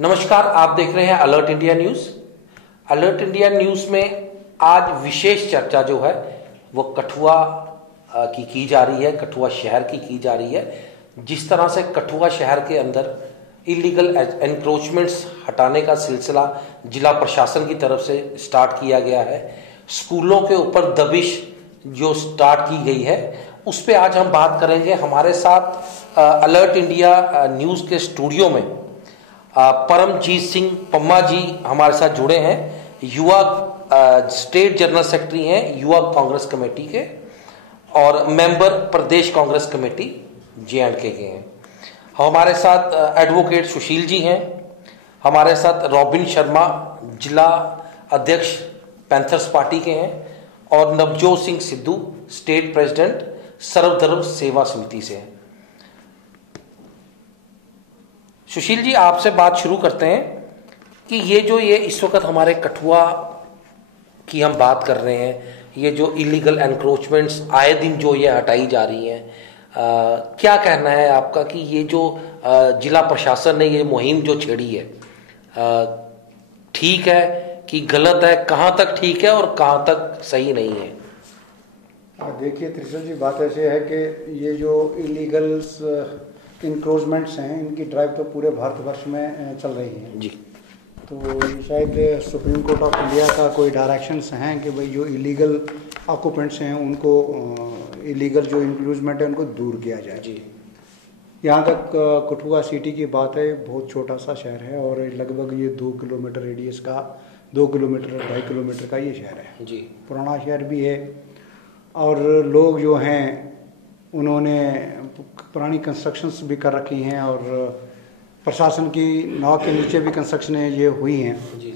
नमस्कार, आप देख रहे हैं alert India news. Alert India news में आज विशेष चर्चा जो है वो कठुआ की जा रही है, कठुआ शहर की जा रही है। जिस तरह से कठुआ शहर के अंदर इलीगल एनक्रोचमेंट्स हटाने का सिलसिला जिला प्रशासन की तरफ से स्टार्ट किया गया है, स्कूलों के ऊपर दबिश जो स्टार्ट की गई है, उस पर आज हम बात करेंगे। हमारे साथ अलर्ट इंडिया न्यूज के स्टूडियो में परमजीत सिंह पम्मा जी हमारे साथ जुड़े हैं। युवा स्टेट जनरल सेक्रेटरी हैं युवा कांग्रेस कमेटी के और मेंबर प्रदेश कांग्रेस कमेटी J&K के हैं। हमारे साथ एडवोकेट सुशील जी हैं। हमारे साथ रॉबिन शर्मा जिला अध्यक्ष पैंथर्स पार्टी के हैं और नवजोत सिंह सिद्धू स्टेट प्रेसिडेंट सर्वधर्म सेवा समिति से हैं। सुशील जी, आपसे बात शुरू करते हैं कि ये इस वक्त हमारे कठुआ की हम बात कर रहे हैं, ये जो इलीगल एनक्रोचमेंट्स आए दिन जो ये हटाई जा रही हैं, क्या कहना है आपका कि ये जो जिला प्रशासन ने ये मुहिम जो छेड़ी है, ठीक है कि गलत है? कहाँ तक ठीक है और कहाँ तक सही नहीं है? देखिए त्रिशल जी, बात ऐसे है कि ये जो इलीगल्स इंक्रोचमेंट्स हैं, इनकी ड्राइव तो पूरे भारतवर्ष में चल रही है जी। तो शायद सुप्रीम कोर्ट ऑफ इंडिया का कोई डायरेक्शंस हैं कि भाई जो इलीगल ऑक्यूपेंट्स हैं उनको इलीगल जो इंक्रोचमेंट है उनको दूर किया जाए जी। यहाँ तक कठुआ सिटी की बात है, बहुत छोटा सा शहर है और लगभग ये 2 किलोमीटर रेडियस का 2 किलोमीटर 2.5 किलोमीटर का ये शहर है जी। पुराना शहर भी है और लोग जो हैं उन्होंने पुरानी कंस्ट्रक्शंस भी कर रखी हैं और प्रशासन की नाव के नीचे भी कंस्ट्रक्शनें ये हुई हैं जी।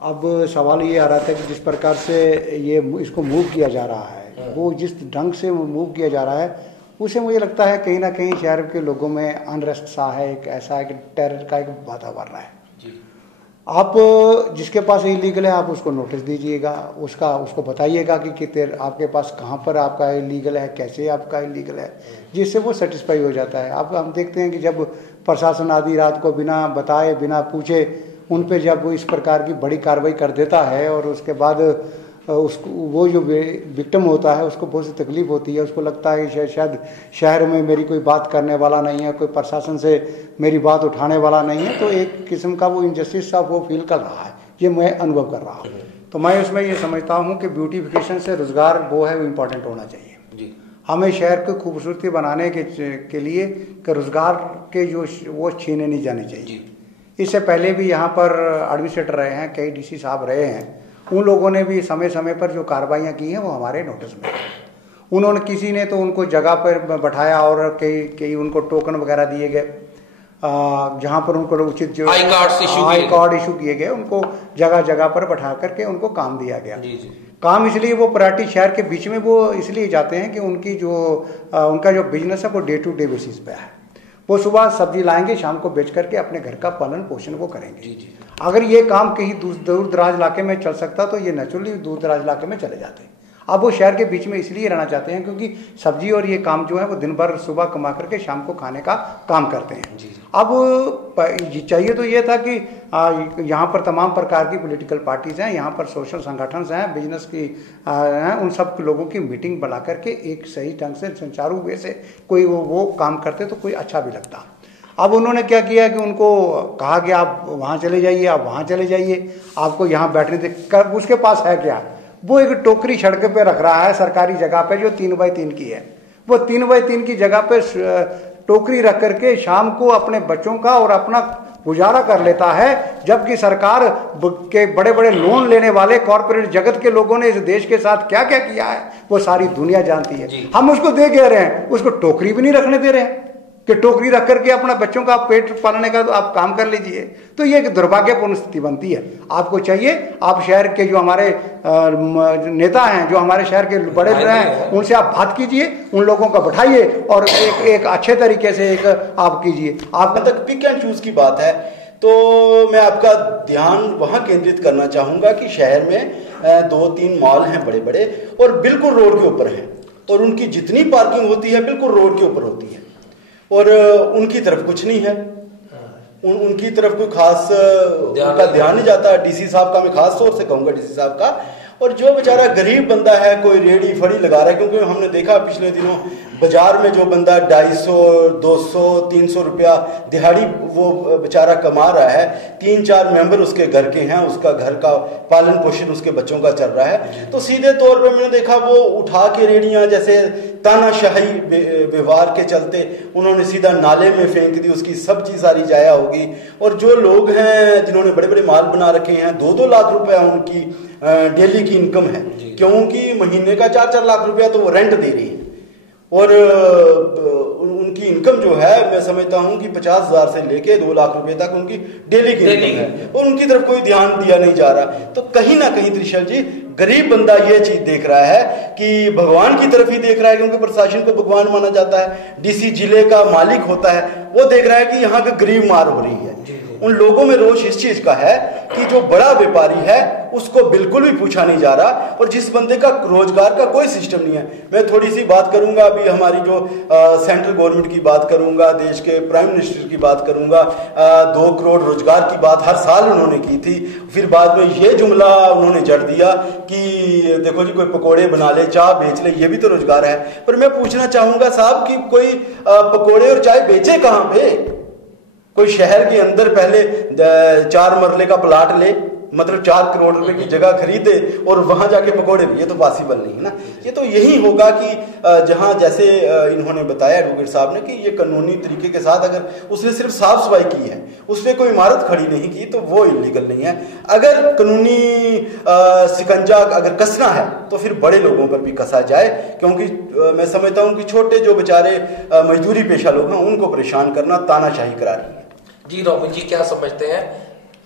अब सवाल ये आ रहा था कि जिस प्रकार से ये इसको मूव किया जा रहा है, वो जिस ढंग से मूव किया जा रहा है उसे मुझे लगता है कहीं ना कहीं शहर के लोगों में अनरेस्ट सा है, एक ऐसा एक टेरर का एक वातावरण है जी। आप जिसके पास इलीगल है आप उसको नोटिस दीजिएगा, उसको बताइएगा कि आपके पास कहाँ पर आपका इलीगल है, कैसे आपका इलीगल है, जिससे वो सेटिस्फाई हो जाता है। अब हम देखते हैं कि जब प्रशासन आधी रात को बिना बताए बिना पूछे उन पर जब इस प्रकार की बड़ी कार्रवाई कर देता है और उसके बाद उसको वो जो विक्टिम होता है उसको बहुत सी तकलीफ होती है, उसको लगता है कि शायद शहर में मेरी कोई बात करने वाला नहीं है, कोई प्रशासन से मेरी बात उठाने वाला नहीं है, तो एक किस्म का वो इनजस्टिस सा वो फील कर रहा है। ये मैं अनुभव कर रहा हूँ। तो मैं उसमें ये समझता हूँ कि ब्यूटिफिकेशन से रोजगार वो है वो इम्पोर्टेंट होना चाहिए जी। हमें शहर को खूबसूरती बनाने के लिए रोजगार के जो वो छीने नहीं जाने चाहिए। इससे पहले भी यहाँ पर एडमिनिस्ट्रेटर रहे हैं, कई DC साहब रहे हैं, उन लोगों ने भी समय समय पर जो कार्रवाइयाँ की हैं वो हमारे नोटिस में। उन्होंने किसी ने तो उनको जगह पर बैठाया और कई उनको टोकन वगैरह दिए गए, जहाँ पर उनको उचित जो आई कार्ड इशू किए गए, उनको जगह जगह पर बैठा करके उनको काम दिया गया जी। काम इसलिए वो प्रायोरिटी शहर के बीच में वो इसलिए जाते हैं कि उनका जो बिजनेस है वो डे टू डे बेसिस पे है। वो सुबह सब्जी लाएंगे, शाम को बेच करके अपने घर का पालन पोषण वो करेंगे जी। अगर ये काम कहीं दूर दराज इलाके में चल सकता तो ये नेचुरली दूर दराज इलाके में चले जाते। अब वो शहर के बीच में इसलिए रहना चाहते हैं क्योंकि सब्जी और ये काम जो है वो दिन भर सुबह कमा करके शाम को खाने का काम करते हैं जी। अब चाहिए तो ये था कि यहाँ पर तमाम प्रकार की पॉलिटिकल पार्टीज हैं, यहाँ पर सोशल संगठन हैं, बिजनेस की हैं, उन सब लोगों की मीटिंग बुला करके एक सही ढंग से सुचारू वे से कोई वो काम करते तो कोई अच्छा भी लगता। अब उन्होंने क्या किया कि उनको कहा कि आप वहाँ चले जाइए, आप वहाँ चले जाइए, आपको यहाँ बैठने दे। उसके पास है क्या? वो एक टोकरी सड़क पे रख रहा है सरकारी जगह पे जो 3x3 की है। वो 3x3 की जगह पे टोकरी रख करके शाम को अपने बच्चों का और अपना गुजारा कर लेता है, जबकि सरकार के बड़े बड़े लोन लेने वाले कॉर्पोरेट जगत के लोगों ने इस देश के साथ क्या क्या किया है वो सारी दुनिया जानती है। हम उसको दे कह रहे हैं, उसको टोकरी भी नहीं रखने दे रहे हैं कि टोकरी रख करके अपना बच्चों का पेट पालने का तो आप काम कर लीजिए। तो ये एक दुर्भाग्यपूर्ण स्थिति बनती है। आपको चाहिए आप शहर के जो हमारे नेता हैं, जो हमारे शहर के बड़े हैं, उनसे आप बात कीजिए, उन लोगों को बैठाइए और एक अच्छे तरीके से एक आप कीजिए। आप तक पिक एंड चूज की बात है तो मैं आपका ध्यान वहां केंद्रित करना चाहूंगा कि शहर में 2-3 मॉल हैं बड़े बड़े और बिल्कुल रोड के ऊपर हैं और उनकी जितनी पार्किंग होती है बिल्कुल रोड के ऊपर होती है और उनकी तरफ कुछ नहीं है। उनकी तरफ कोई खास उनका ध्यान नहीं जाता। डीसी साहब का मैं खास तौर से कहूँगा, डीसी साहब का। और जो बेचारा गरीब बंदा है, कोई रेडी फड़ी लगा रहा है, क्योंकि हमने देखा पिछले दिनों बाजार में जो बंदा 250, 200, 300 रुपया दिहाड़ी वो बेचारा कमा रहा है, 3-4 मेंबर उसके घर के हैं, उसका घर का पालन पोषण उसके बच्चों का चल रहा है, तो सीधे तौर पर मैंने देखा वो उठा के रेडियां जैसे तानाशाही व्यवहार के चलते उन्होंने सीधा नाले में फेंक दी, उसकी सब्जी सारी जाया होगी। और जो लोग हैं जिन्होंने बड़े बड़े माल बना रखे हैं, 2-2 लाख रुपया उनकी डेली की इनकम है, क्योंकि महीने का 4-4 लाख रुपया तो वो रेंट दे रही है। और उनकी इनकम जो है मैं समझता हूं कि 50,000 से लेके 2 लाख रुपए तक उनकी डेली की इनकम है, और उनकी तरफ कोई ध्यान दिया नहीं जा रहा। तो कहीं ना कहीं त्रिशल जी, गरीब बंदा ये चीज देख रहा है कि भगवान की तरफ ही देख रहा है, क्योंकि प्रशासन को भगवान माना जाता है, डीसी जिले का मालिक होता है, वो देख रहा है कि यहाँ के गरीब मार हो रही है। उन लोगों में रोष इस चीज का है कि जो बड़ा व्यापारी है उसको बिल्कुल भी पूछा नहीं जा रहा, और जिस बंदे का रोजगार का कोई सिस्टम नहीं है। मैं थोड़ी सी बात करूंगा अभी हमारी जो सेंट्रल गवर्नमेंट की बात करूंगा, देश के प्राइम मिनिस्टर की बात करूंगा। 2 करोड़ रोजगार की बात हर साल उन्होंने की थी, फिर बाद में ये जुमला उन्होंने जड़ दिया कि देखो जी कोई पकोड़े बना ले, चाय बेच ले, ये भी तो रोजगार है। पर मैं पूछना चाहूंगा साहब कि कोई पकोड़े और चाय बेचे कहां पे? कोई शहर के अंदर पहले 4 मरले का प्लाट ले, मतलब 4 करोड़ रुपए की जगह खरीदे और वहां जाके पकोड़े, ये तो पॉसिबल नहीं है ना। ये तो यही होगा कि जहां जैसे इन्होंने बताया एडवोकेट साहब ने कि ये कानूनी तरीके के साथ अगर उसने सिर्फ साफ सफाई की है, उसने कोई इमारत खड़ी नहीं की, तो वो इलीगल नहीं है। अगर कानूनी शिकंजा अगर कसना है तो फिर बड़े लोगों पर भी कसा जाए, क्योंकि मैं समझता हूं कि छोटे जो बेचारे मजदूरी पेशा लोग हैं उनको परेशान करना तानाशाही करा रही है। जी रोमिन जी, क्या समझते हैं?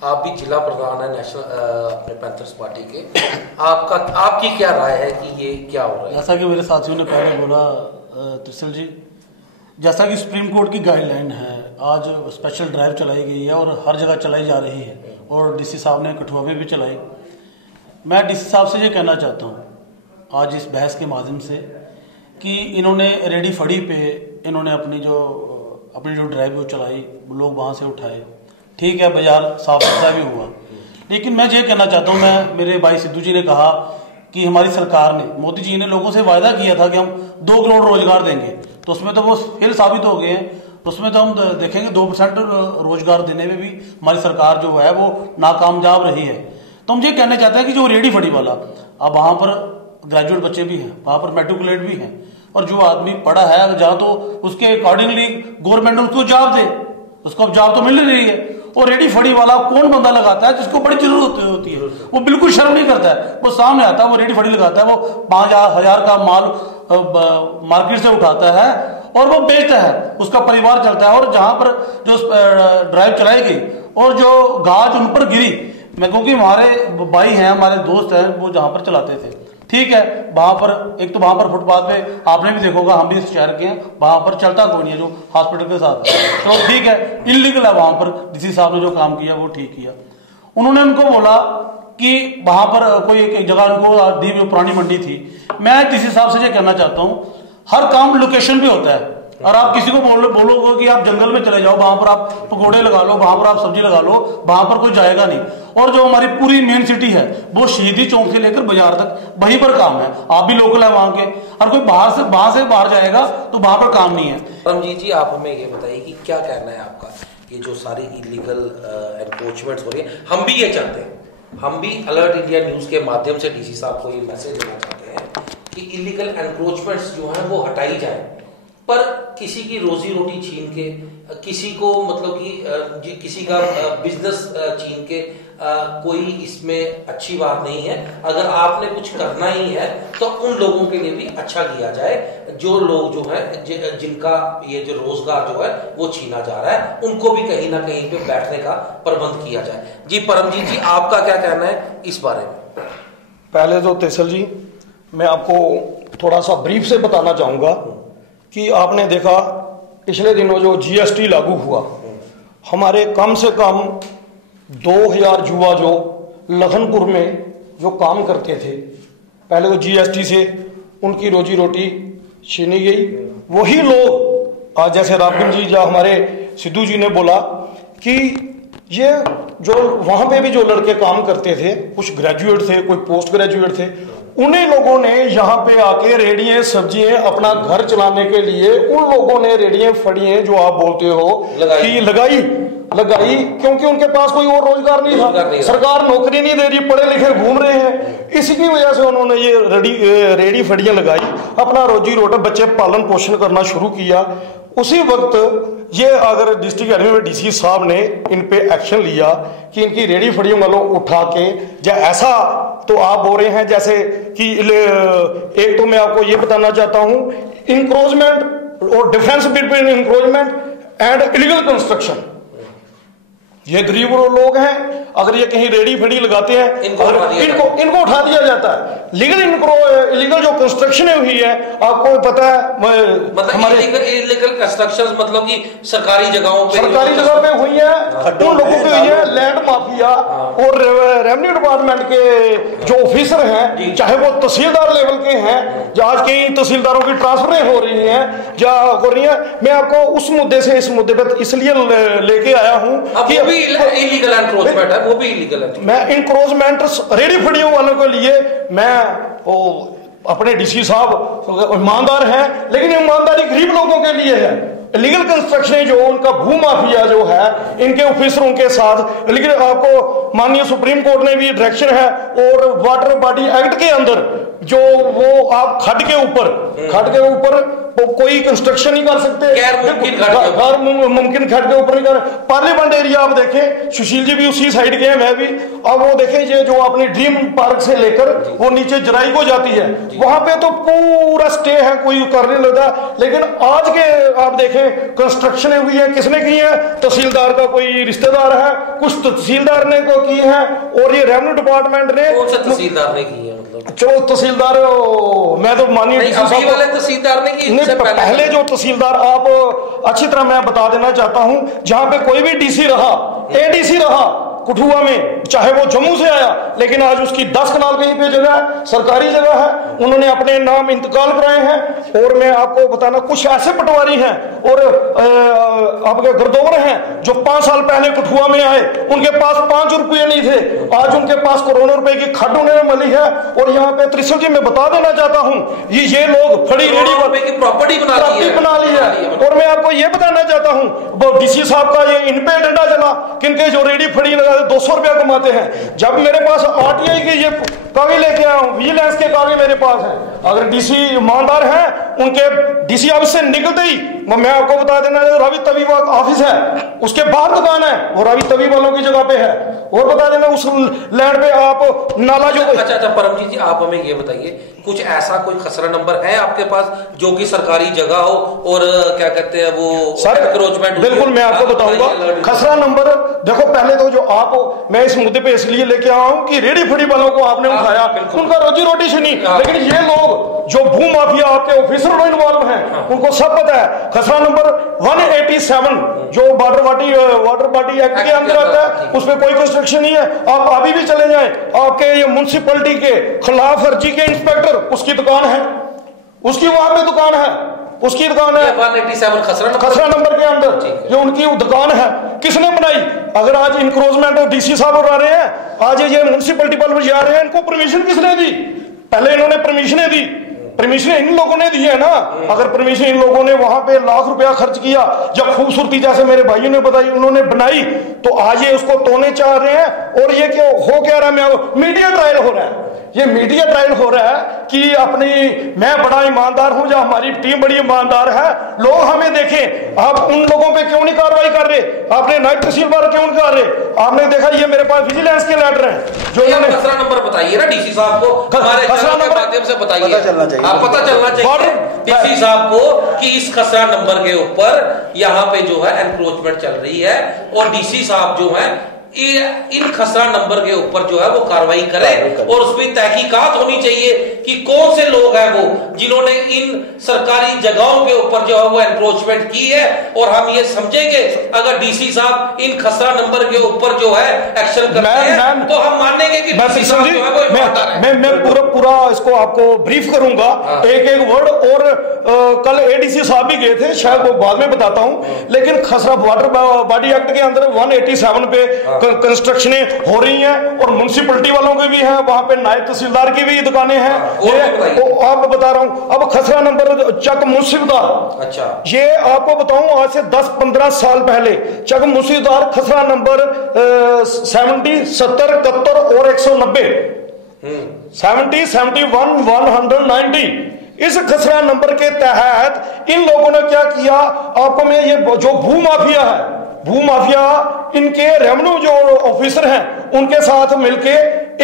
आप भी जिला प्रधान है नेशनल अपने पैंथर्स पार्टी के, आपकी क्या राय है कि ये क्या हो रहा है? जैसा कि मेरे साथियों ने पहले बोला त्रिशल जी, जैसा कि सुप्रीम कोर्ट की गाइडलाइन है, आज स्पेशल ड्राइव चलाई गई है और हर जगह चलाई जा रही है, और डीसी साहब ने कठुआ में भी चलाई। मैं डीसी साहब से ये कहना चाहता हूँ आज इस बहस के माध्यम से कि इन्होंने रेडी फड़ी पे इन्होंने अपनी जो ड्राइव वो चलाई, लोग वहाँ से उठाए, ठीक है, बाजार साफ सुथरा भी हुआ। लेकिन मैं ये कहना चाहता हूँ, मेरे भाई सिद्धू जी ने कहा कि हमारी सरकार ने, मोदी जी ने लोगों से वायदा किया था कि हम 2 करोड़ रोजगार देंगे, तो उसमें तो वो फेल साबित हो गए हैं। तो उसमें तो हम देखेंगे 2% रोजगार देने में भी हमारी सरकार जो है वो नाकामयाब रही है। तो हम ये कहना चाहते हैं कि जो रेडी फड़ी वाला, अब वहाँ पर ग्रेजुएट बच्चे भी हैं, वहाँ पर मेट्रिकुलेट भी हैं, और जो आदमी पढ़ा है जहाँ, तो उसके अकॉर्डिंगली गवर्नमेंट उसको जॉब दे, उसको अब जॉब तो मिल रही है। और रेडी फड़ी वाला कौन बंदा लगाता है जिसको बड़ी जरूरत होती है, वो बिल्कुल शर्म नहीं करता है, वो सामने आता है, वो रेडी फड़ी लगाता है, वो 5,000 का माल मार्केट से उठाता है और वो बेचता है, उसका परिवार चलता है। और जहां पर जो ड्राइव चलाई गई और जो गाज उन पर गिरी, मैं क्योंकि हमारे भाई हैं, हमारे दोस्त हैं, वो जहां पर चलाते थे, ठीक है, वहां पर एक तो वहां पर फुटपाथ पे आपने भी देखोगा, हम भी इस शहर के हैं, वहां पर चलता कोई नहीं है जो हॉस्पिटल के साथ, तो ठीक है, इलीगल है वहां पर। डीसी साहब ने जो काम किया वो ठीक किया। उन्होंने उनको बोला कि वहां पर कोई एक जगह उनको दी, पुरानी मंडी थी। मैं डीसी साहब से ये कहना चाहता हूं, हर काम लोकेशन पे होता है, और आप किसी को बोलोगे कि आप जंगल में चले जाओ, वहां पर आप पकौड़े लगा लो, वहां पर आप सब्जी लगा लो, वहां पर कोई जाएगा नहीं। और जो हमारी पूरी मेन सिटी है वो शहीदी चौक से लेकर बाजार तक वहीं पर काम है, आप भी लोकल है वहां के, और कोई वहां से बाहर जाएगा तो वहां पर काम नहीं है। परमजीत जी, आप हमें ये बताइए कि क्या कहना है आपका, ये जो सारी इलीगल एनक्रोचमेंट हो रही है, हम भी ये चाहते हैं, हम भी अलर्ट इंडिया न्यूज के माध्यम से डीसी साहब को ये मैसेज देना चाहते हैं कि इलीगल एनक्रोचमेंट्स जो है वो हटाई जाए, पर किसी की रोजी रोटी छीन के, किसी को मतलब कि किसी का बिजनेस छीन के कोई इसमें अच्छी बात नहीं है। अगर आपने कुछ करना ही है तो उन लोगों के लिए भी अच्छा किया जाए, जो लोग जो है जिनका ये जो रोजगार जो है वो छीना जा रहा है, उनको भी कहीं ना कहीं पे बैठने का प्रबंध किया जाए। जी परमजीत जी, आपका क्या कहना है इस बारे में? पहले तो त्रिशल जी, मैं आपको थोड़ा सा ब्रीफ से बताना चाहूंगा कि आपने देखा पिछले दिनों जो जीएसटी लागू हुआ, हमारे कम से कम 2000 युवा जो लखनपुर में जो काम करते थे, पहले तो जीएसटी से उनकी रोजी रोटी छीनी गई। वही लोग आज जैसे राबिन जी या हमारे सिद्धू जी ने बोला कि ये जो वहां पे भी जो लड़के काम करते थे, कुछ ग्रेजुएट थे, कोई पोस्ट ग्रेजुएट थे, उन्हीं लोगों ने यहाँ पे आके रेडियां सब्जियां अपना घर चलाने के लिए उन लोगों ने रेडियां फड़ियां जो आप बोलते हो कि लगाई क्योंकि उनके पास कोई और रोजगार नहीं था, सरकार नौकरी नहीं दे रही, पढ़े लिखे घूम रहे हैं, इसी की वजह से उन्होंने ये रेडी फड़ियां लगाई, अपना रोजी रोटी बच्चे पालन पोषण करना शुरू किया। उसी वक्त ये अगर डिस्ट्रिक्ट एडमिन डीसी साहब ने इन पे एक्शन लिया कि इनकी रेडी फड़ियों वालों उठा के, ऐसा तो आप बोल रहे हैं जैसे कि एक तो मैं आपको ये बताना चाहता हूं, इंक्रोचमेंट और difference between encroachment and illegal construction. ये गरीब लोग हैं, अगर ये कहीं रेडी फड़ी लगाते हैं इनको उठा दिया जाता है। इलीगल जो कंस्ट्रक्शन हुई है, आपको पता है, मतलब इलीगल कंस्ट्रक्शंस मतलब कि सरकारी जगहों पे हुई है, उन लोगों पे हुई है। लैंड माफिया और रेवेन्यू डिपार्टमेंट के जो ऑफिसर हैं, चाहे वो तहसीलदार लेवल के हैं, आज कई तहसीलदारों की ट्रांसफरें हो रही हैं या हो रही है। मैं आपको उस मुद्दे से इस मुद्दे पर इसलिए लेके आया हूं कि इलीगल एनक्रोचमेंट है, वो भी इलीगल है। मैं इंक्रोचमेंट रेडी फड़ियों वालों के लिए मैं अपने डीसी साहब ईमानदार हैं, लेकिन ईमानदारी गरीब लोगों के लिए है। इलीगल कंस्ट्रक्शन जो उनका भू माफिया जो है, इनके ऑफिसरों के साथ, लेकिन आपको माननीय सुप्रीम कोर्ट ने भी डायरेक्शन है और वाटर बॉडी एक्ट के अंदर जो वो आप खड्ड के ऊपर कोई कंस्ट्रक्शन नहीं कर सकते, गैर मुमकिन खड्ड के ऊपर नहीं कर। पार्लियामेंट एरिया आप देखें, सुशील जी भी उसी साइड के हैं, मैं भी। अब वो देखें ये जो अपनी ड्रीम पार्क से लेकर वो नीचे जराई को जाती है, वहां पे तो पूरा स्टे है, कोई करने लगता। लेकिन आज के आप देखें कंस्ट्रक्शन हुई है, किसने की है? तहसीलदार का कोई रिश्तेदार है, कुछ तहसीलदार ने को की है और ये रेवेन्यू डिपार्टमेंट ने। कौन सा तहसीलदार ने की है? चलो तहसीलदार, मैं तो मानिए तहसीलदार ने की, पहले जो तहसीलदार, आप अच्छी तरह मैं बता देना चाहता हूं, जहां पे कोई भी डीसी रहा, एडीसी रहा कठुआ में, चाहे वो जम्मू से आया, लेकिन आज उसकी 10 कनाल कहीं पे जगह है, सरकारी जगह है, उन्होंने अपने नाम इंतकाल कराए हैं। और मैं आपको बताना, कुछ ऐसे पटवारी हैं और आपके गिरदौर हैं जो 5 साल पहले कठुआ में आए, उनके पास 5 रुपये नहीं थे, आज उनके पास करोड़ों रुपए की खड्ड उन्हें मिली है। और यहाँ पे त्रिशल जी मैं बता देना चाहता हूँ, ये लोग फड़ी रेडी की प्रॉपर्टी बना ली है। और मैं आपको ये बताना चाहता हूँ, डीसी साहब का ये इन पे डंडा चला, किनके जो रेडी फड़ी लगा 200 रुपया कमाते हैं। जब मेरे पास आरटीआई के ये कागज लेके आया हूं, विजिलेंस के कागज मेरे पास हैं, अगर डीसी ईमानदार हैं, उनके डीसी ऑफिस से निकलते ही मैं आपको बता देना, रावी तवी ऑफिस है, उसके बाहर दुकान है, वो रावी तवी वालों की जगह पे है। और बता देना उस लैंड पे आप नाला जो। अच्छा परमजीत जी, आप हमें ये बताइए, कुछ ऐसा कोई खसरा नंबर है आपके पास जो कि सरकारी जगह हो और क्या कहते हैं वो एनक्रोचमेंट? बिल्कुल, मैं आपको बताऊंगा खसरा नंबर। देखो, पहले तो जो आप, मैं इस मुद्दे पे इसलिए लेके आया हूं कि रेडी फड़ी वालों को आपने उठाया, उनका रोजी रोटी से नहीं, लेकिन ये लोग जो भू माफिया आपके ऑफिसर इन्वॉल्व हैं, उनको सब पता है। खसरा नंबर 187 जो वाटर बॉडी एक्ट के अंदर आता है, उसमें कोई कंस्ट्रक्शन नहीं है। आप अभी भी चले जाएं, आपके ये म्युनिसिपैलिटी के खिलाफ फर्जी के इंस्पेक्टर, उसकी दुकान है, उसकी वहां पे दुकान है, उसकी दुकान है 187 खसरा नंबर के अंदर, ये उनकी दुकान है। किसने बनाई? अगर आज इंक्रोचमेंट और डीसी साहब उड़ा रहे हैं, आज ये म्युनिसिपैलिटी वाले जा रहे हैं, इनको परमिशन किसने दी? पहले इन्होंने परमिशनें दी, परमिशन इन लोगों ने दी है ना। अगर परमिशन इन लोगों ने वहां पे लाख रुपया खर्च किया, जब खूबसूरती जैसे मेरे भाइयों ने बताई उन्होंने बनाई, तो आज ये उसको तोड़ने चाह रहे हैं। और ये क्यों हो क्या रहा है? मीडिया ट्रायल हो रहा है, ये मीडिया ट्रायल हो रहा है कि मैं बड़ा ईमानदार हूं या हमारी टीम बड़ी ईमानदार है, लोग हमें देखें। आप उन लोगों पे क्यों नहीं कार्रवाई कर रहे? आपने नायब तहसीलदार क्यों नहीं कर रहे? आपने देखा ये मेरे पास विजिलेंस के लेटर हैं जो इन्होंने। खसरा नंबर बताइए ना डीसी साहब को, हमारे खसरा नंबर के माध्यम से बताइए, पता चलना चाहिए डीसी साहब को कि इस खसरा नंबर के ऊपर यहाँ पे जो है एनक्रोचमेंट चल रही है और डीसी साहब जो है इन खसरा नंबर के ऊपर जो है वो कार्रवाई करे और उसमें तहकीकात होनी चाहिए कि कौन से लोग हैं वो जिन्होंने इन सरकारी जगहों के ऊपर जो है वो एनक्रोचमेंट की है। और हम ये समझेंगे अगर डीसी साहब इन खसरा नंबर के ऊपर जो है एक्शन करते हैं तो हम मानेंगे कि डीसी साहब जो है वो ईमानदार है। मैं पूरा इसको आपको ब्रीफ करूंगा एक एक वर्ड। और कल एडीसी साहब भी गए थे, शायद वो बाद में बताता हूं। लेकिन खसरा वाटर बॉडी एक्ट के अंदर 187 पे कंस्ट्रक्शनें हो रही हैं और म्युनिसिपैलिटी वालों के भी हैं, वहां पे नायब तहसीलदार की भी दुकानें हैं। आपको बता रहा हूं। अब खसरा नंबर चक मुंसिफदार, अच्छा ये आपको बताऊं आज से 10-15 साल पहले चक मुंसिफदार खसरा नंबर 70, 70, 71 और 190 70, 71, 190 इस खसरा नंबर के तहत इन लोगों ने क्या किया, आपको मैं ये जो भू माफिया है, भू माफिया इनके रेवेन्यू जो ऑफिसर हैं उनके साथ मिलके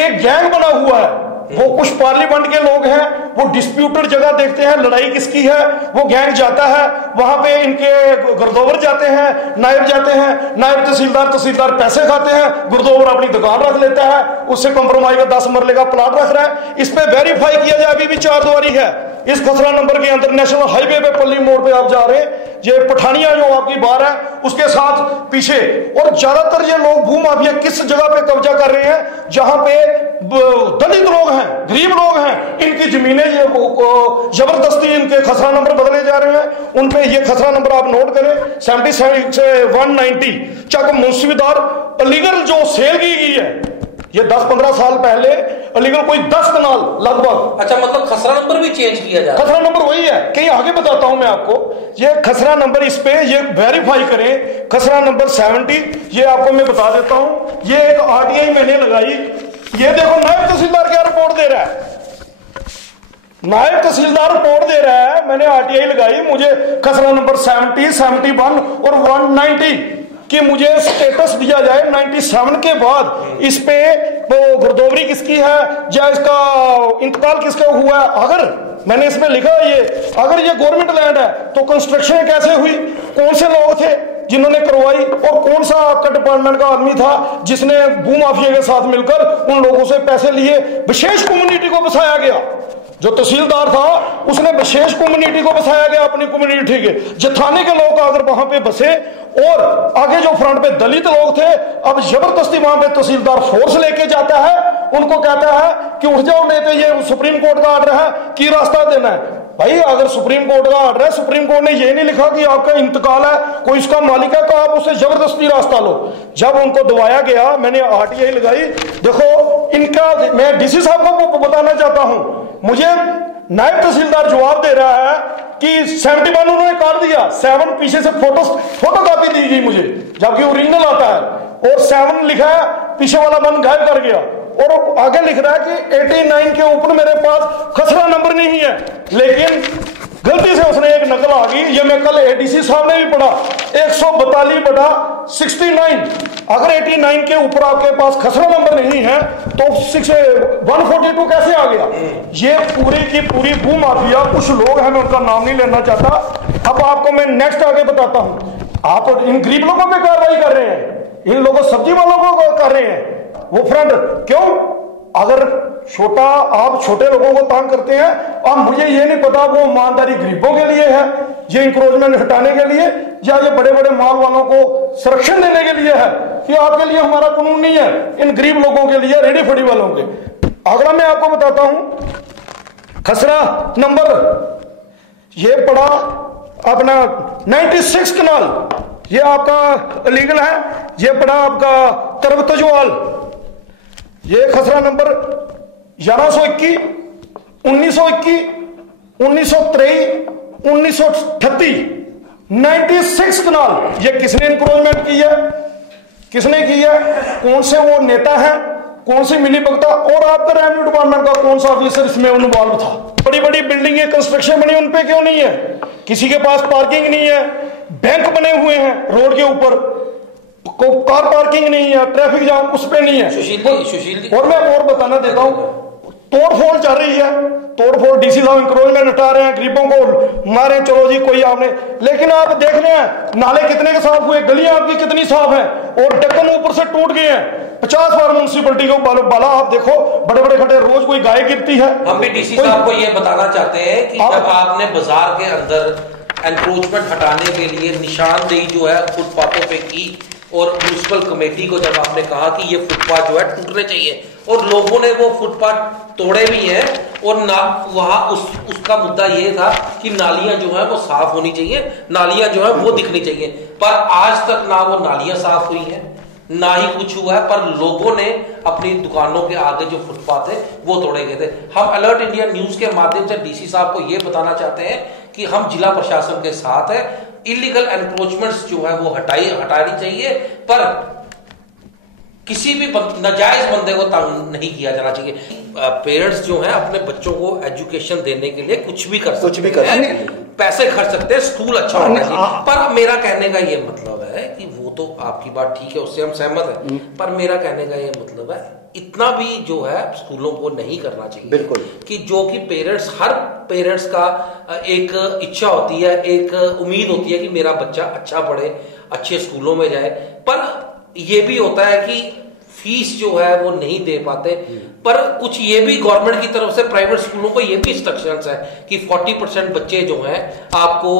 एक गैंग बना हुआ है। वो कुछ पार्लियामेंट के लोग हैं, वो डिस्प्यूटेड जगह देखते हैं लड़ाई किसकी है, वो गैंग जाता है वहां पे, इनके गुरदोवर जाते हैं, नायब जाते हैं, नायब तहसीलदार पैसे खाते हैं, गुरदोवर अपनी दुकान रख लेता है, उससे कंप्रोमाइज का 10 मरले का प्लाट रख रहा है। इस पे वेरीफाई किया जाए, अभी भी 4 द्वारी है इस खसरा नंबर के अंदर। नेशनल हाईवे पे पल्ली मोड़ पे आप जा रहे हैं, ये पठानिया जो आपकी बार है उसके साथ पीछे। और ज्यादातर ये लोग भू माफिया किस जगह पे कब्जा कर रहे हैं, जहां पे दलित लोग हैं, गरीब लोग हैं, इनकी जमीनें ये जबरदस्ती इनके खसरा नंबर बदले जा रहे हैं। उन पे ये खसरा नंबर आप नोट करें 77 से 190 चक मुंसिफदार अलीगढ़ जो सेल की गई है, ये 10-15 साल पहले अलीगढ़ कोई 10 कनाल लगभग। अच्छा, मतलब खसरा नंबर भी चेंज किया जा रहा है? खसरा नंबर वही है, कहीं आगे बताता हूं मैं आपको। ये खसरा नंबर, इस पे ये वेरीफाई करें, खसरा नंबर 70, ये आपको मैं बता देता हूं। ये एक आरटीआई मैंने लगाई, ये देखो नायब तहसीलदार क्या रिपोर्ट दे रहा है, नायब तहसीलदार रिपोर्ट दे रहा है, मैंने आरटीआई लगाई, मुझे खसरा नंबर 70, 71 और 190 कि मुझे स्टेटस दिया जाए 97 के बाद इस पे वो गुरदोवरी किसकी है या इसका इंतकाल किसका हुआ है। अगर मैंने इसमें लिखा ये अगर ये गवर्नमेंट लैंड है तो कंस्ट्रक्शन कैसे हुई, कौन से लोग थे जिन्होंने करवाई, और कौन सा आपका डिपार्टमेंट का आदमी था जिसने भू माफिया के साथ मिलकर उन लोगों से पैसे लिए। विशेष कम्युनिटी को बसाया गया, जो तहसीलदार था उसने विशेष कम्युनिटी को बसाया गया, अपनी कम्युनिटी के जथाने के लोग अगर वहां पे बसे, और आगे जो फ्रंट पे दलित लोग थे, अब जबरदस्ती वहां पे तहसीलदार फोर्स लेके जाता है, उनको कहता है कि उठ जाओ, नहीं तो ये सुप्रीम कोर्ट का ऑर्डर है कि रास्ता देना है। भाई अगर सुप्रीम कोर्ट का ऑर्डर है, सुप्रीम कोर्ट ने ये नहीं लिखा कि आपका इंतकाल है, कोई इसका मालिक है, तो आप उससे जबरदस्ती रास्ता लो। जब उनको दबाया गया, मैंने आरटीआई लगाई, देखो इनका, मैं डीसी साहब को बताना चाहता हूं, मुझे नायब तहसीलदार जवाब दे रहा है कि 71 उन्होंने काट दिया, 7 पीछे से फोटो कॉपी दी गई मुझे, जबकि ओरिजिनल आता है, और 7 लिखा है, पीछे वाला 1 गायब कर गया, और आगे लिख रहा है कि 89 के ऊपर मेरे पास खसरा नंबर नहीं है, लेकिन गलती से उसने एक नकल आ गई। ये मैं कल एडीसी साहब ने भी पढ़ा, 142/69, अगर 89 के ऊपर आपके पास खसरा नंबर नहीं है तो 142 कैसे आ गया। ये पूरी की पूरी भू माफिया, कुछ लोग हैं, मैं उनका नाम नहीं लेना चाहता, अब आपको मैं नेक्स्ट आगे बताता हूं। आप इन गरीब लोगों पे कार्रवाई कर रहे हैं, इन लोगों सब्जी वालों को कर रहे हैं, वो फ्रंट क्यों? अगर छोटा, आप छोटे लोगों को तंग करते हैं, अब मुझे ये नहीं पता वो ईमानदारी गरीबों के लिए है, ये इंक्रोचमेंट हटाने के लिए, या ये बड़े बड़े माल वालों को संरक्षण देने के लिए है, कि आपके लिए हमारा कानून नहीं है, इन गरीब लोगों के लिए, रेडी फड़ी वालों के। अगला मैं आपको बताता हूं, खसरा नंबर ये पड़ा अपना 96 कनाल, ये आपका लीगल है, ये पड़ा आपका तरबतजवाल, ये खसरा नंबर 1121, 1921, 1923, 1938, 96 कनाल। ये किसने इंक्रोचमेंट की है, किसने की है, कौन से वो नेता है, कौन सी मिली भगता, और आपका रेवेन्यू डिपार्टमेंट का कौन सा ऑफिसर इसमें इन्वॉल्व था। बड़ी बड़ी बिल्डिंगें कंस्ट्रक्शन बनी, उन पे क्यों नहीं है? किसी के पास पार्किंग नहीं है, बैंक बने हुए हैं रोड के ऊपर, कार पार्किंग नहीं है, ट्रैफिक जाम उस पे नहीं है। सुशील और मैं और बताना देता हूं, तोड़फोड़ चल रही है, तोड़फोड़, डीसी साहब इंक्रोचमेंट हटा रहे हैं, गरीबों को मारे, चलो जी कोई आपने, लेकिन आप देख रहे हैं नाले कितने के साफ हुए, गलियां आपकी कितनी साफ है, और ढक्कन ऊपर से टूट गए हैं। 50 बार म्यूनसिपलिटी को बाला आप देखो, बड़े बड़े खड्डे, रोज कोई गाय गिरती है। हम भी डीसी साहब को ये बताना चाहते हैं कि जब आपने बाजार के अंदर एनक्रोचमेंट हटाने के लिए निशानदेही जो है फुटपाथों पे की और म्यूनिसिपल कमेटी को जब आपने कहा कि ये फुटपाथ जो है टूटने चाहिए और लोगों ने वो फुटपाथ तोड़े भी हैं और ना वहां उसका मुद्दा ये था कि नालियां जो है वो साफ होनी चाहिए, नालियां जो है वो दिखनी चाहिए, पर आज तक ना वो नालियां साफ हुई हैं ना ही कुछ हुआ है, पर लोगों ने अपनी दुकानों के आगे जो फुटपाथ है वो तोड़े गए थे। हम अलर्ट इंडिया न्यूज के माध्यम से डीसी साहब को ये बताना चाहते हैं कि हम जिला प्रशासन के साथ है, इलीगल एनक्रोचमेंट्स जो है वो हटानी चाहिए, पर किसी भी नाजायज बंदे को तंग नहीं किया जाना चाहिए। पेरेंट्स जो हैं अपने बच्चों को एजुकेशन देने के लिए कुछ भी कर सकते हैं, पैसे खर्च सकते हैं, स्कूल अच्छा होना चाहिए, पर मेरा कहने का ये मतलब है कि वो तो आपकी बात ठीक है, उससे हम सहमत हैं, पर मेरा कहने का ये मतलब है इतना भी जो है स्कूलों को नहीं करना चाहिए। बिल्कुल कि जो कि पेरेंट्स, हर पेरेंट्स का एक इच्छा होती है, एक उम्मीद होती है कि मेरा बच्चा अच्छा पढ़े, अच्छे स्कूलों में जाए, पर ये भी होता है कि फीस जो है वो नहीं दे पाते। पर कुछ ये भी गवर्नमेंट की तरफ से प्राइवेट स्कूलों को ये भी इंस्ट्रक्शंस है कि 40% बच्चे जो हैं आपको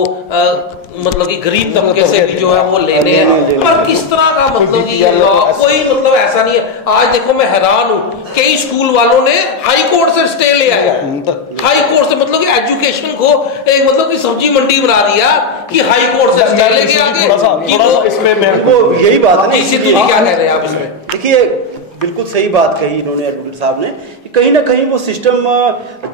मतलब कि गरीब तबके से भी जो है वो लेने हैं, पर किस तरह का मतलब कि कोई मतलब ऐसा नहीं है। आज देखो मैं हैरान हूं, कई स्कूल वालों ने हाई कोर्ट से स्टे ले आया, हाई कोर्ट से, मतलब कि एजुकेशन को एक मतलब कि सब्जी मंडी बना दिया कि हाई कोर्ट से स्टे लेके आगे। यही बात है, क्या कह रहे हैं आप इसमें? देखिए बिल्कुल सही बात कही इन्होंने, एडवोकेट साहब ने, कि कहीं ना कहीं वो सिस्टम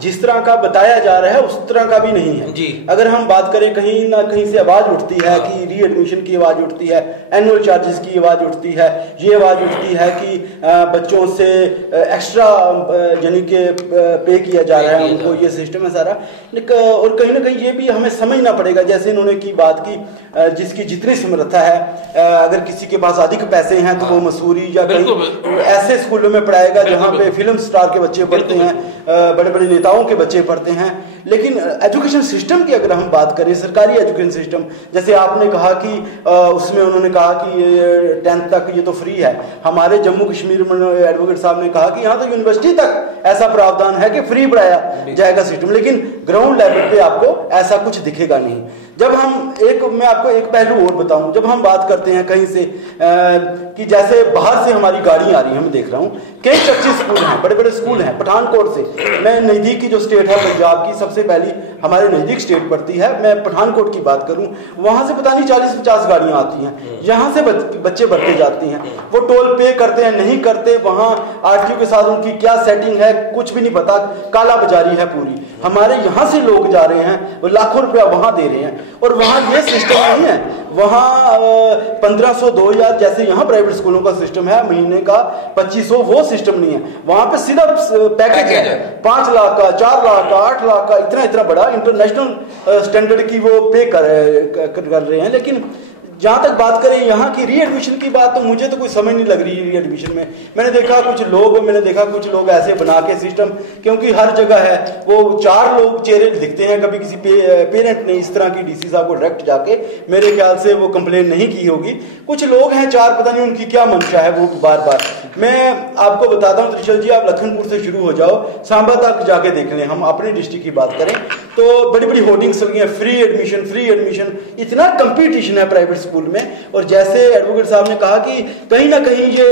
जिस तरह का बताया जा रहा है उस तरह का भी नहीं है जी। अगर हम बात करें कहीं ना कहीं से आवाज उठती है कि री एडमिशन की आवाज उठती है, एनुअल चार्जेस की आवाज उठती है, ये आवाज उठती है कि बच्चों से एक्स्ट्रा यानी कि पे किया जा रहा है उनको, ये सिस्टम है सारा। और कहीं ना कहीं ये भी हमें समझना पड़ेगा, जैसे इन्होंने की बात की जिसकी जितनी समर्था है, अगर किसी के पास अधिक पैसे हैं तो वो मसूरी या ऐसे स्कूलों में पढ़ाएगा जहां पे फिल्म स्टार के बच्चे पढ़ते हैं, बड़े बड़े नेताओं के बच्चे पढ़ते हैं। लेकिन एजुकेशन सिस्टम की अगर हम बात करें, सरकारी एजुकेशन सिस्टम, जैसे आपने कहा कि उसमें उन्होंने कहा कि 10th तक ये तो फ्री है, हमारे जम्मू कश्मीर में एडवोकेट साहब ने कहा कि यहाँ तो यूनिवर्सिटी तक ऐसा प्रावधान है कि फ्री पढ़ाया जाएगा सिस्टम, लेकिन ग्राउंड लेवल पे आपको ऐसा कुछ दिखेगा नहीं। जब हम मैं आपको एक पहलू और बताऊं, जब हम बात करते हैं कहीं से कि जैसे बाहर से हमारी गाड़ी आ रही है, मैं देख रहा हूं कई अच्छे स्कूल हैं, बड़े बड़े स्कूल हैं। पठानकोट से, मैं नजदीक की जो स्टेट है पंजाब की, सबसे पहली हमारे नजदीक स्टेट पड़ती है, मैं पठानकोट की बात करूं, वहां से पता नहीं 40-50 गाड़ियां आती हैं, यहां से बच्चे भरते जाते हैं, वो टोल पे करते हैं नहीं करते, वहां आरटीओ के साथ उनकी क्या सेटिंग है कुछ भी नहीं पता, काला बाजारी है पूरी। हमारे यहां से लोग जा रहे हैं, वो लाखों रुपया वहां दे रहे हैं, और वहां ये सिस्टम नहीं है, वहां 1500-2000 जैसे यहाँ प्राइवेट स्कूलों का सिस्टम है, महीने का 2500, वो सिस्टम नहीं है। वहां पे सिर्फ पैकेज है 5 लाख का, 4 लाख का, 8 लाख का, इतना बड़ा इंटरनेशनल स्टैंडर्ड की वो पे कर रहे हैं। लेकिन जहां तक बात करें यहाँ की री एडमिशन की बात, तो मुझे तो कोई समझ नहीं लग रही री एडमिशन में। मैंने देखा कुछ लोग ऐसे बना के सिस्टम, क्योंकि हर जगह है वो 4 लोग चेहरे दिखते हैं, कभी किसी पेरेंट ने इस तरह की डीसी साहब को डायरेक्ट जाके मेरे ख्याल से वो कंप्लेन नहीं की होगी। कुछ लोग हैं 4, पता नहीं उनकी क्या मंशा है, वो बार मैं आपको बताता हूँ त्रिशल जी, आप लखनपुर से शुरू हो जाओ, सांबा तक जाके देख लें, हम अपने डिस्ट्रिक्ट की बात करें तो बड़ी बड़ी होर्डिंग्स लगी हैं, फ्री एडमिशन, इतना कंपटीशन है प्राइवेट स्कूल में। और जैसे एडवोकेट साहब ने कहा कि कहीं ना कहीं ये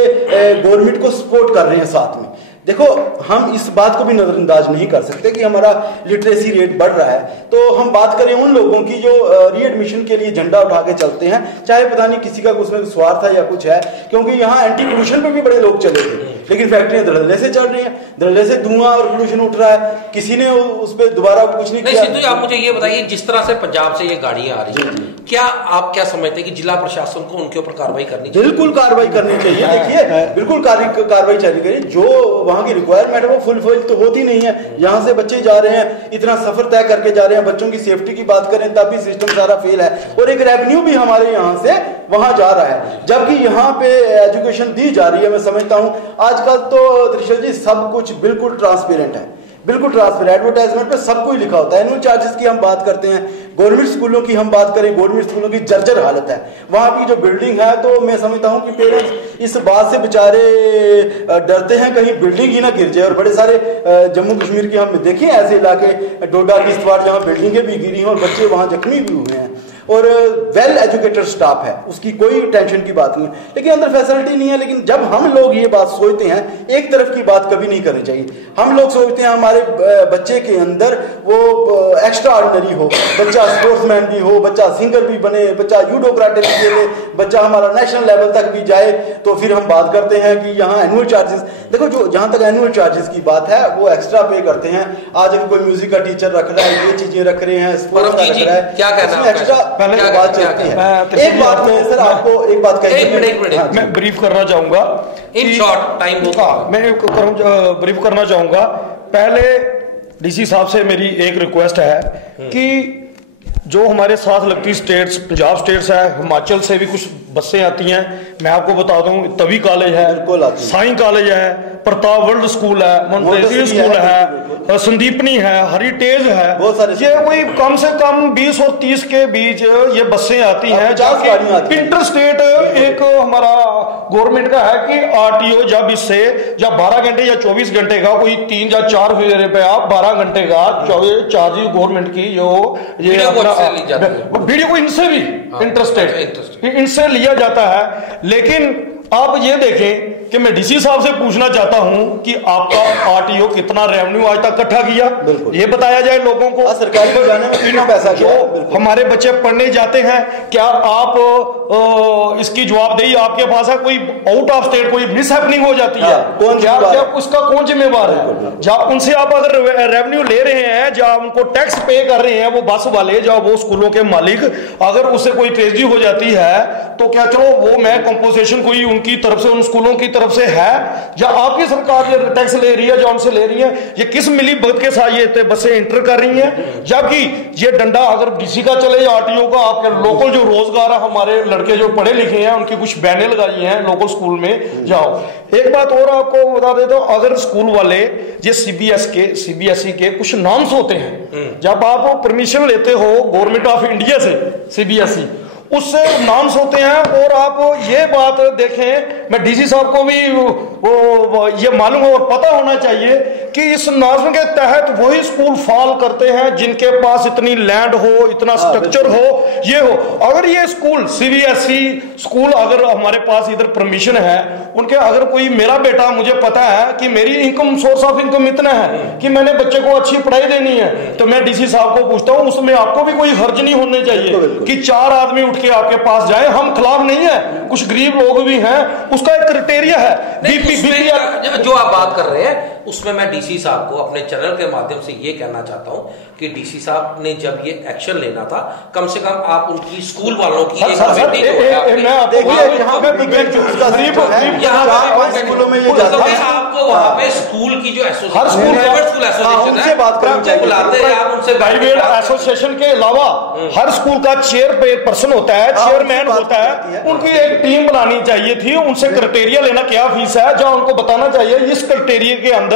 गवर्नमेंट को सपोर्ट कर रहे हैं साथ में। देखो हम इस बात को भी नजरअंदाज नहीं कर सकते कि हमारा लिटरेसी रेट बढ़ रहा है, तो हम बात करें उन लोगों की जो री एडमिशन के लिए झंडा उठा के चलते हैं, चाहे पता नहीं किसी का उसमें स्वार्थ है या कुछ है, क्योंकि यहाँ एंटी पोल्यूशन पे भी बड़े लोग चले थे, लेकिन फैक्ट्रियां धड़ल्ले से चल रही हैं, धड़ल्ले से धुआं और पोल्यूशन उठ रहा है, किसी ने उस पर दोबारा कुछ नहीं किया। सिद्धू, आप मुझे ये बताइए, जिस तरह से पंजाब से ये गाड़ियां आ रही है, क्या आप क्या समझते हैं कि जिला प्रशासन को उनके ऊपर कार्रवाई करनी चाहिए? बिल्कुल कार्रवाई करनी चाहिए। देखिए बिल्कुल कार्रवाई चाहिए, जो वहां की रिक्वायरमेंट है वो फुलफिल तो होती नहीं है। यहाँ से बच्चे जा रहे हैं, इतना सफर तय करके जा रहे हैं, बच्चों की सेफ्टी की बात करें तब भी सिस्टम सारा फेल है, और एक रेवेन्यू भी हमारे यहाँ से वहां जा रहा है, जबकि यहाँ पे एजुकेशन दी जा रही है। मैं समझता हूँ आजकल तो त्रिशल जी सब कुछ बिल्कुल ट्रांसपेरेंट है, बिल्कुल ट्रांसपेरेंट, एडवर्टाइजमेंट पे सब कुछ लिखा होता है। एनुअल चार्जेस की हम बात करते हैं, गवर्नमेंट स्कूलों की हम बात करें, गवर्नमेंट स्कूलों की जर्जर हालत है, वहाँ की जो बिल्डिंग है, तो मैं समझता हूँ कि पेरेंट्स इस बात से बेचारे डरते हैं कहीं बिल्डिंग ही ना गिर जाए। और बड़े सारे जम्मू कश्मीर के हम देखे ऐसे इलाके, डोडा किश्तवाड़, जहाँ बिल्डिंगें भी गिरी हैं और बच्चे वहाँ जख्मी भी हुए हैं, और वेल एजुकेटेड स्टाफ है, उसकी कोई टेंशन की बात नहीं है, लेकिन अंदर फैसिलिटी नहीं है। लेकिन जब हम लोग ये बात सोचते हैं, एक तरफ की बात कभी नहीं करनी चाहिए। हम लोग सोचते हैं हमारे बच्चे के अंदर वो एक्स्ट्रा ऑर्डिनरी हो, बच्चा स्पोर्ट्समैन भी हो, बच्चा सिंगर भी बने, बच्चा जूडो कराटे भी खेले, बच्चा हमारा नेशनल लेवल तक भी जाए, तो फिर हम बात करते हैं कि यहाँ एनुअल चार्जेस, देखो जो जहाँ तक एनुअल चार्जेस की बात है वो एक्स्ट्रा पे करते हैं। आज अगर कोई म्यूजिक का टीचर रख रहा है, ये चीजें रख रहे हैं, स्पोर्ट्स का रख रहा है, क्या कहना है एक्स्ट्रा पहले बात चलती है। एक बात में सर आपको एक बात कही, मैं ब्रीफ करना चाहूंगा इन शॉर्ट टाइम, मैं ब्रीफ करना चाहूंगा। पहले डीसी साहब से मेरी एक रिक्वेस्ट है कि जो हमारे साथ लगती स्टेट्स, पंजाब स्टेट्स है, हिमाचल से भी कुछ बसें आती हैं। मैं आपको बता दूं, तवी कॉलेज है, साई कॉलेज है, प्रताप वर्ल्ड स्कूल है, मोंटेसरी स्कूल है, संदीपनी है, हेरिटेज है, ये कोई कम से कम 20 और 30 के बीच ये बसें आती हैं। इंटर स्टेट एक हमारा गवर्नमेंट का है कि आरटीओ जब इससे जब 12 घंटे या 24 घंटे का कोई 3 या 4 रुपया 12 घंटे का चार्ज गवर्नमेंट की जो ये वीडियो को इनसे भी इंटरेस्टेड इनसे लिया जाता है। लेकिन आप ये देखें कि मैं डीसी साहब से पूछना चाहता हूं कि आपका आरटीओ कितना रेवेन्यू आज तक इकट्ठा किया, ये बताया जाए लोगों को। सरकारी खजाने में कितना पैसा जो हमारे बच्चे पढ़ने जाते हैं, क्या आप इसकी जवाबदेही आपके पास है? कोई आउट ऑफ स्टेट कोई मिस हैपनिंग हो जाती है, क्या उसका कौन जिम्मेवार है? जब उनसे आप अगर रेवेन्यू ले रहे हैं, जब उनको टैक्स पे कर रहे हैं वो बस वाले, जब वो स्कूलों के मालिक, अगर उससे कोई ट्रेजेडी हो जाती है तो क्या चलो वो मैं कंपोजिशन कोई उनकी तरफ से, उन स्कूलों की तरफ से है, या आपकी सरकार ये टैक्स ले रही है जो उनसे ले रही है? ये किस मिली भगत के साथ ये बसें इंटर कर रही हैं? जबकि ये डंडा अगर डीसी का चले या आरटीओ का, आपके लोकल जो रोजगार है, हमारे लड़के जो पढ़े लिखे हैं उनकी कुछ बैनें लगाई हैं लोकल स्कूल में जाओ। एक बात और आपको बता देता हूं, अगर स्कूल वाले ये सीबीएसई के कुछ नॉर्म्स होते हैं, जब आप परमिशन लेते हो गवर्नमेंट ऑफ इंडिया से, सीबीएसई उससे नॉर्म्स होते हैं। और आप ये बात देखें, मैं डीसी साहब को भी ये मालूम हो और पता होना चाहिए कि इस नॉर्म के तहत वही स्कूल फॉल करते हैं जिनके पास इतनी लैंड हो, इतना स्ट्रक्चर हो, ये हो। अगर ये स्कूल सीबीएसई स्कूल अगर हमारे पास इधर परमिशन है उनके, अगर कोई मेरा बेटा, मुझे पता है कि मेरी इनकम, सोर्स ऑफ इनकम इतना है कि मैंने बच्चे को अच्छी पढ़ाई देनी है, तो मैं डीसी साहब को पूछता हूं, उसमें आपको भी कोई हर्ज नहीं होने चाहिए कि 4 आदमी उठ के आपके पास जाए। हम खिलाफ नहीं है, कुछ गरीब लोग भी हैं, उसका एक क्राइटेरिया है। जो आप बात कर रहे हैं उसमें मैं डीसी साहब को अपने चैनल के माध्यम से ये कहना चाहता हूं कि डीसी साहब ने जब ये एक्शन लेना था, कम से कम आप उनकी स्कूल वालों की एक कमेटी आपको वहां पे स्कूल की जो एसोसिएशन है बुलाते हैं, आप उनसे प्राइवेट एसोसिएशन के अलावा हर स्कूल का चेयरपर्सन होता है, चेयरमैन होता है, उनकी एक टीम बनानी चाहिए थी, उनसे क्राइटेरिया लेना क्या फीस है, जहां उनको बताना चाहिए इस क्राइटेरिया के अंदर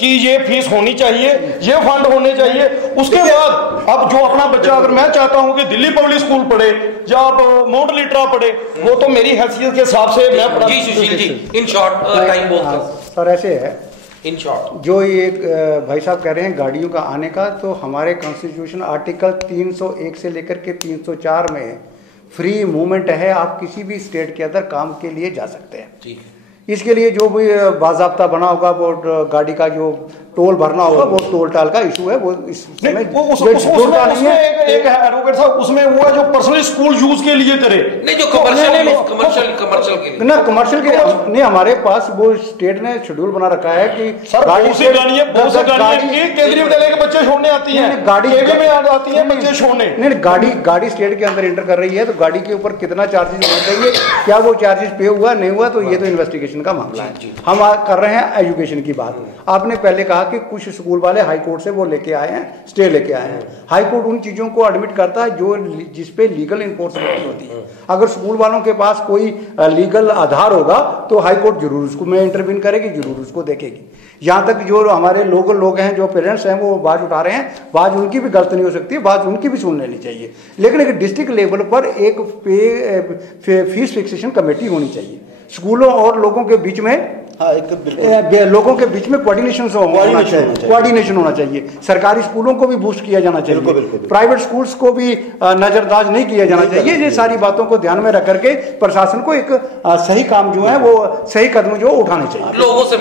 कि ये फीस होनी चाहिए, ये फंड होने चाहिए। उसके बाद अब जो अपना बच्चा, अगर मैं चाहता हूं कि दिल्ली पब्लिक स्कूल पढ़े या माउंट लिट्रा पढ़े, वो तो मेरी हैसियत के हिसाब से मैं पढ़ा। जी Sushil ji, in short time बहुत सर ऐसे है, इन शॉर्ट जो ये भाई साहब कह रहे हैं गाड़ियों का आने का, तो हमारे कॉन्स्टिट्यूशन आर्टिकल 301 से लेकर के 304 में फ्री मूवमेंट है, आप किसी भी स्टेट के अंदर काम के लिए जा सकते हैं। ठीक है, इसके लिए जो भी बाज़ाब्ता बना होगा, वो गाड़ी का जो टोल भरना होगा, वो टोल टाल का इशू है, वो इस समय एक एडवोकेट साहब उसमें वो है जो पर्सनल स्कूल यूज के लिए करे, नहीं जो कमर्शियल के लिए ना, कमर्शियल के नहीं, हमारे पास वो स्टेट ने शेड्यूल बना रखा है कि गाड़ी से केंद्रीय विद्यालय के बच्चे छोड़ने आती हैं, गाड़ी में आती है बच्चे छोड़ने, नहीं गाड़ी स्टेट के अंदर एंटर कर रही है, तो गाड़ी के ऊपर कितना चार्जेस होना चाहिए, क्या वो चार्जेस पे हुआ नहीं हुआ, तो ये तो इन्वेस्टिगेशन का मामला है। हम कर रहे हैं एजुकेशन की बात। आपने पहले कहा कहा कि कुछ स्कूल वाले हाई कोर्ट से वो लेके आए हैं, स्टे लेके आए हैं। हाई कोर्ट उन चीज़ों को एडमिट करता है जो जिसपे लीगल इन्फोर्समेंट होती है। अगर स्कूल वालों के पास कोई लीगल आधार होगा तो हाई कोर्ट जरूर उसको में इंटरवीन करेगी, जरूर उसको देखेगी। यहाँ तक जो हमारे लोकल लोग हैं, जो पेरेंट्स हैं, वो बात उठा रहे हैं, बात उनकी भी गलत नहीं हो सकती, बात उनकी भी सुन लेनी चाहिए। लेकिन एक डिस्ट्रिक्ट लेवल पर एक फीस फिक्सेशन कमेटी होनी चाहिए स्कूलों और लोगों के बीच में। हाँ, लोगों के बीच में कोऑर्डिनेशन होना चाहिए। सरकारी स्कूलों को भी बूस्ट किया जाना चाहिए, प्राइवेट स्कूल्स को भी नजरअंदाज नहीं किया जाना चाहिए। ये सारी बातों को ध्यान में रख करके प्रशासन को एक सही काम जो है वो सही कदम जो उठाने चाहिए, लोगों से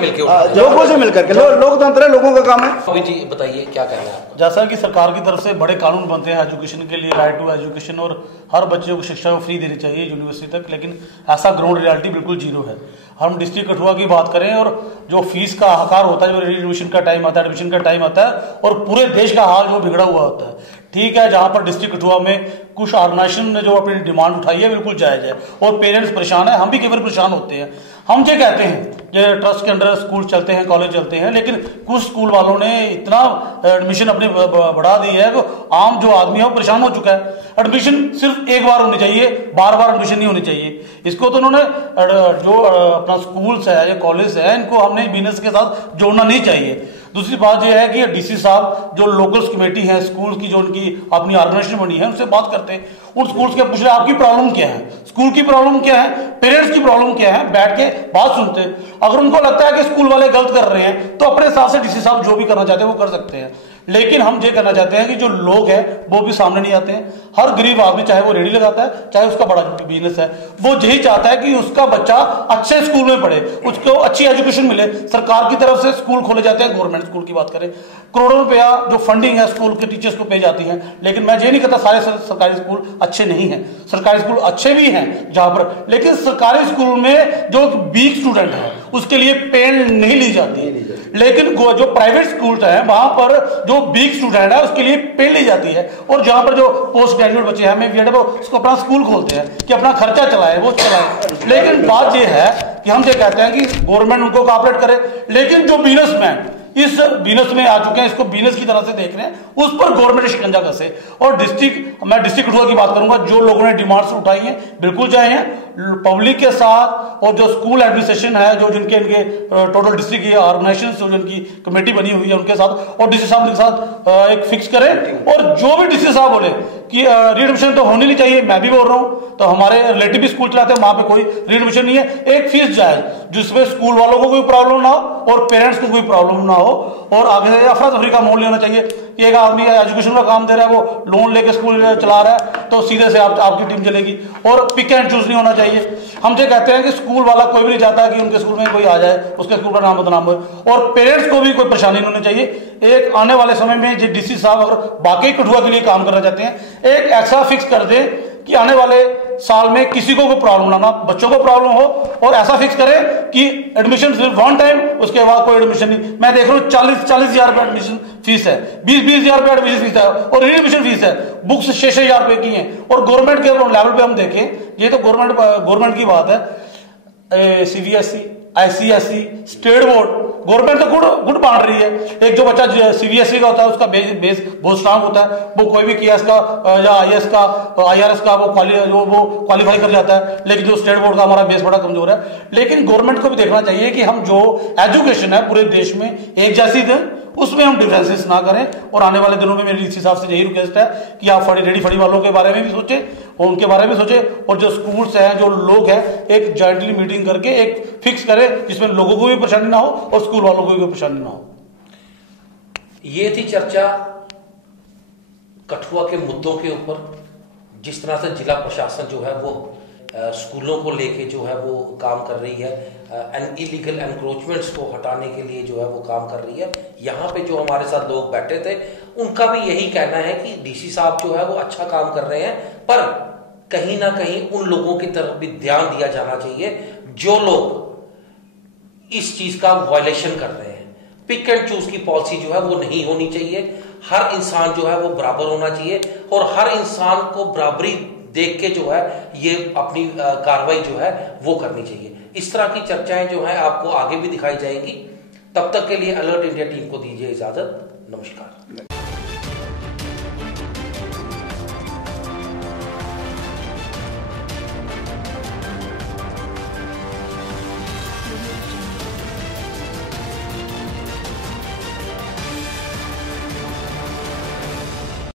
मिलकर लोकतंत्र है, लोगों का काम है। अभी जी बताइए क्या कहना है आपका? जैसा कि सरकार की तरफ से बड़े कानून बनते हैं एजुकेशन के लिए, राइट टू एजुकेशन, और हर बच्चे को शिक्षा फ्री देनी चाहिए यूनिवर्सिटी तक, लेकिन ऐसा ग्राउंड रियलिटी बिल्कुल जीरो है। हम डिस्ट्रिक्ट कठुआ की बात करें और जो फीस का हाहाकार होता है, जो एडमिशन का टाइम आता है, एडमिशन का टाइम आता है, और पूरे देश का हाल जो बिगड़ा हुआ होता है। ठीक है, जहां पर डिस्ट्रिक्ट कठुआ में कुछ ऑर्गेनाइजेशन ने जो अपनी डिमांड उठाई है बिल्कुल जायज है, और पेरेंट्स परेशान है, हम भी कई बार परेशान होते हैं। हम ये कहते हैं ये ट्रस्ट के अंडर स्कूल चलते हैं, कॉलेज चलते हैं, लेकिन कुछ स्कूल वालों ने इतना एडमिशन अपनी बढ़ा दी है कि आम जो आदमी है वो परेशान हो चुका है। एडमिशन सिर्फ एक बार होनी चाहिए, बार बार एडमिशन नहीं होनी चाहिए। इसको तो उन्होंने जो अपना स्कूल्स है या कॉलेज है, इनको हमने बिजनेस के साथ जोड़ना नहीं चाहिए। दूसरी बात यह है कि डीसी साहब जो लोकल्स कमेटी है स्कूल की, जो उनकी अपनी ऑर्गेनाइजेशन बनी है, उनसे बात करते हैं, उन स्कूल्स के पूछ रहे आपकी प्रॉब्लम क्या है, स्कूल की प्रॉब्लम क्या है, पेरेंट्स की प्रॉब्लम क्या है, बैठ के बात सुनते हैं। अगर उनको लगता है कि स्कूल वाले गलत कर रहे हैं तो अपने हिसाब से डीसी साहब जो भी करना चाहते हैं वो कर सकते हैं। लेकिन हम ये कहना चाहते हैं कि जो लोग हैं वो भी सामने नहीं आते हैं। हर गरीब आदमी, चाहे वो रेडी लगाता है, चाहे उसका बड़ा बिजनेस है, वो यही चाहता है कि उसका बच्चा अच्छे स्कूल में पढ़े, उसको अच्छी एजुकेशन मिले। सरकार की तरफ से स्कूल खोले जाते हैं, गवर्नमेंट स्कूल की बात करें, करोड़ों रुपया जो फंडिंग है स्कूल के टीचर्स को पे जाती है। लेकिन मैं ये नहीं कहता सारे सरकारी स्कूल अच्छे नहीं हैं, सरकारी स्कूल अच्छे भी हैं जहां पर, लेकिन सरकारी स्कूल में जो वीक स्टूडेंट है उसके लिए पेन नहीं ली जाती है। लेकिन जो प्राइवेट स्कूल है वहां पर जो वीक स्टूडेंट है उसके लिए पे ली जाती है, और जहां पर जो पोस्ट ग्रेजुएट बच्चे हैं, हमें उसको अपना स्कूल खोलते हैं कि अपना खर्चा चलाए, वो चलाए। लेकिन बात यह है कि हम ये कहते हैं कि गवर्नमेंट उनको कॉपरेट करे, लेकिन जो बिजनेसमैन इस बिजनेस में आ चुके हैं, इसको बिजनेस की तरह से देख रहे हैं, उस पर गवर्नमेंट शिकंजा कसे। और मैं डिस्ट्रिक्ट कठुआ की बात करूंगा, जो लोगों ने डिमांड्स उठाई हैं बिल्कुल जाए हैं पब्लिक के साथ, और जो स्कूल एडमिनिस्ट्रेशन है, जो जिनके इनके टोटल डिस्ट्रिक्ट की ऑर्गेनाइजेशन जो जिनकी कमेटी बनी हुई है उनके साथ, और डीसी साहब के साथ एक फिक्स करें। और जो भी डीसी साहब बोले कि रीएडमिशन तो होनी नहीं चाहिए, मैं भी बोल रहा हूं, तो हमारे रिलेटिव स्कूल चलाते हैं, वहां पे कोई रीएडमिशन नहीं है। एक फीस जाए जिसमें स्कूल वालों को कोई प्रॉब्लम ना हो और पेरेंट्स को कोई प्रॉब्लम ना हो, और आगे अफरा तफरी का मोल लेना चाहिए कि एक आदमी एजुकेशन का काम दे रहा है, वो लोन लेके स्कूल चला रहा है, तो सीधे से आपकी टीम चलेगी। और पिक एंड चूज नहीं होना चाहिए। हम ये कहते हैं कि स्कूल वाला कोई भी नहीं चाहता कि उनके स्कूल में कोई आ जाए, उसके स्कूल का नाम बदनाम हो, और पेरेंट्स को भी कोई परेशानी नहीं होनी चाहिए। एक आने वाले समय में जो डीसी साहब अगर बाकी कठुआ के लिए काम करना चाहते हैं, एक ऐसा फिक्स कर दें कि आने वाले साल में किसी को कोई प्रॉब्लम ना, बच्चों को प्रॉब्लम हो, और ऐसा फिक्स करें कि एडमिशन सिर्फ वन टाइम, उसके बाद कोई एडमिशन नहीं। मैं देख रहा हूँ 40 हजार रुपए एडमिशन फीस है, 20 हजार रुपए एडमिशन फीस है, और रीएडमिशन फीस है, बुक्स 6 हजार रुपए की हैं। और गवर्नमेंट के लेवल पे हम देखें, ये तो गवर्नमेंट की बात है, CBSE, ICSE, state board, government तो गुड बांट रही है। एक जो बच्चा सीबीएसई का होता है उसका बेस बहुत स्ट्रांग होता है, वो कोई भी केएस का या आईएएस का, आईआरएस का वो क्वालिफाई कर जाता है। लेकिन जो स्टेट बोर्ड का हमारा बेस बड़ा कमजोर है। लेकिन गवर्नमेंट को भी देखना चाहिए कि हम जो एजुकेशन है पूरे देश में एक जैसी दें, उसमें हम डिफरेंसेस ना करें। और आने वाले दिनों में मेरी इस हिसाब से यही रिक्वेस्ट है कि आप रेडी फड़ी वालों के बारे में भी सोचें, और उनके बारे में सोचें, और जो स्कूल्स हैं, जो लोग हैं, एक जॉइंटली मीटिंग करके एक फिक्स करें जिसमें लोगों को भी परेशानी ना हो और स्कूल वालों को भी परेशानी ना हो। ये थी चर्चा कठुआ के मुद्दों के ऊपर, जिस तरह से जिला प्रशासन जो है वो स्कूलों को लेके जो है वो काम कर रही है, इलीगल एनक्रोचमेंट्स को हटाने के लिए जो है वो काम कर रही है। यहाँ पे जो हमारे साथ लोग बैठे थे उनका भी यही कहना है कि डीसी साहब जो है वो अच्छा काम कर रहे हैं, पर कहीं ना कहीं उन लोगों की तरफ भी ध्यान दिया जाना चाहिए जो लोग इस चीज का वायलेशन कर रहे हैं। पिक एंड चूज की पॉलिसी जो है वो नहीं होनी चाहिए। हर इंसान जो है वो बराबर होना चाहिए, और हर इंसान को बराबरी देख के जो है ये अपनी कार्रवाई जो है वो करनी चाहिए। इस तरह की चर्चाएं जो है आपको आगे भी दिखाई जाएंगी। तब तक के लिए अलर्ट इंडिया टीम को दीजिए इजाजत। नमस्कार।